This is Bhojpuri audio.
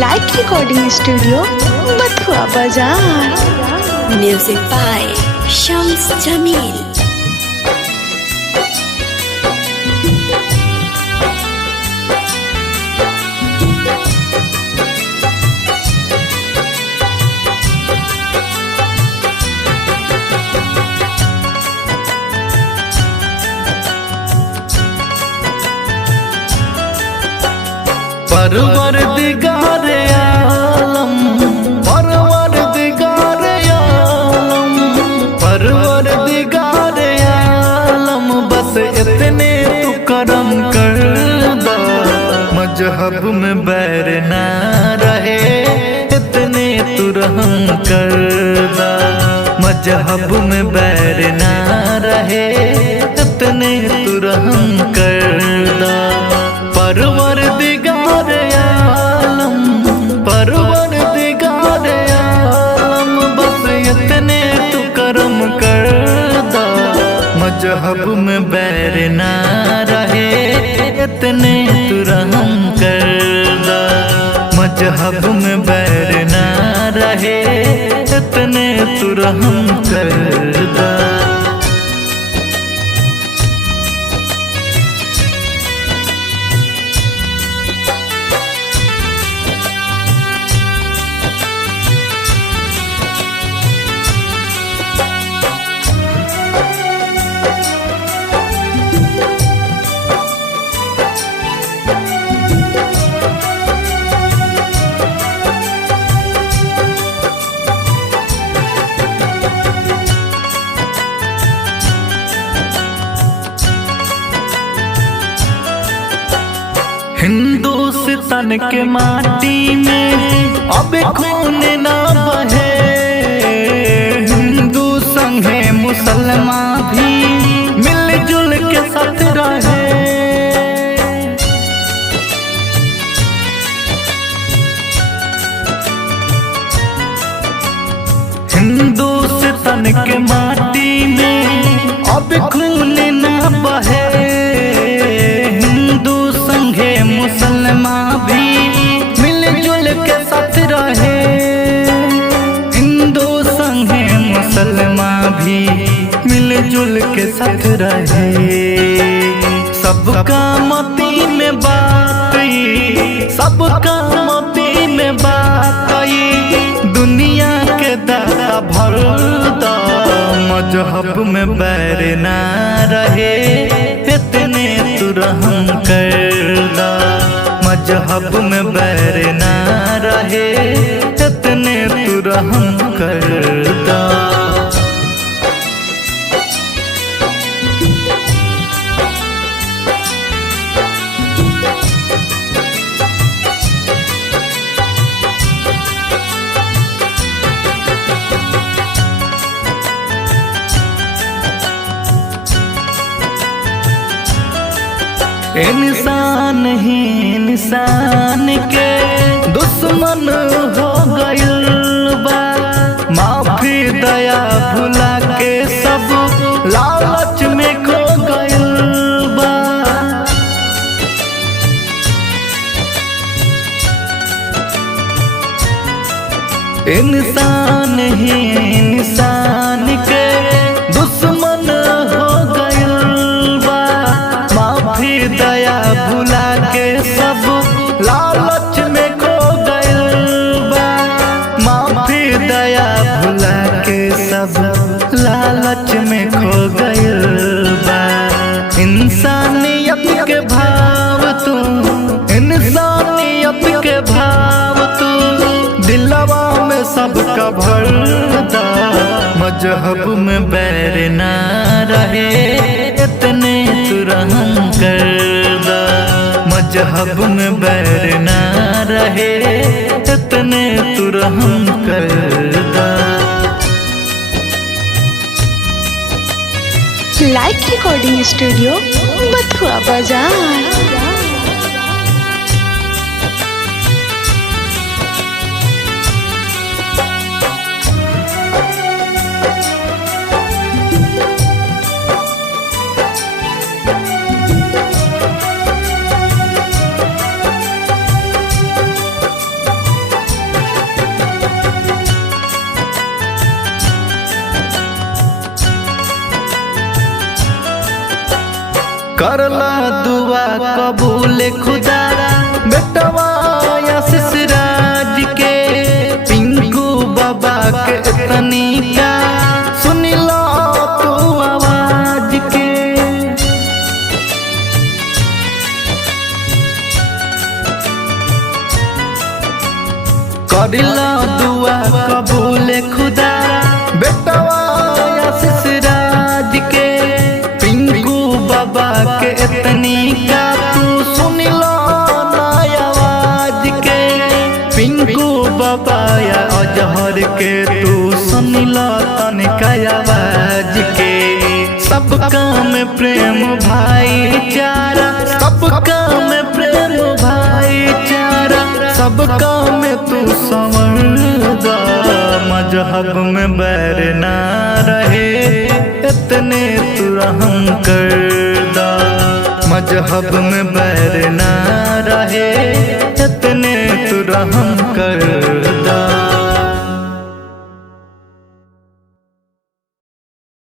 Like recording studio Bathua Bazar. Music by Shams Jamil. परवरदिगार आलम, परवरदिगार आलम, परवरदिगार आलम, बस इतने तू करम कर दा, मजहब में बैर ना रहे, इतने तू रहम कर दा, मजहब में बैर ना रहे, इतने तू रहम कर दा। परवरदिगार आलम, परवरदिगार आलम, बस इतने तू करम कर दा, मजहब में बैर ना रहे, इतने तू रहम कर दा, मजहब में बैर ना रहे, इतने तू रहम कर दा। हिंदुस्तान के माटी में अब खून ना बहे, हिंदू संगे मुसलमान भी मिलजुल के साथ रहे। हिंदुस्तान के माटी में अब खून ना बहे, मुसलमान भी मिलजुल के साथ रहे, हिंदू संगे मुसलमान भी मिलजुल के साथ रहे। सबका मोती में बात, सबका मोती में बात, दुनिया के दाता भर दा, मजहब में बैर ना रहे, इतने तू रहम कर दा, मजहब में बैर ना रहे, इतने तू रहम कर दा। इंसान ही इंसान के दुश्मन हो गइल बा, माफी दया भुला के सब लालच में खो गइल बा। इंसान ही इंसान के दुश्मन हो गइल बा, माफी दया भुला के सब लालच में खो गइल बा, माफी दया भुला के सब लालच में खो गइल बा। इंसानियत के भाव तू, इंसानियत के भाव तू, दिलवा में सबका भर दा, मजहब में बैर ना रहे, इतने तू रहम कर दा, मजहब में बैर ना रहे, इतने तू रहम कर दा। लाइक रिकॉर्डिंग स्टूडियो बथुआ बाजार। करला दुआ कबूल खुदा बेटवा आशीष राज के पिंकू बाबा के तनी का सुन लो तू आवाज के। करला दुआ कबूल खुदा बेटवा आशीष राज के पिंकू बाबा के तनी का तू सुन लो ना आवाज के। पिंकू बाबा या अजहर के तू सुन लो तनिका आवाज के। सबका में प्रेम भाईचारा, सबका में प्रेम भाईचारा, सबका में तू संवरदा। मजहब में बैर ना रहे इतने तू रहम करदा। मजहब में बैर ना रहे इतने तू रहम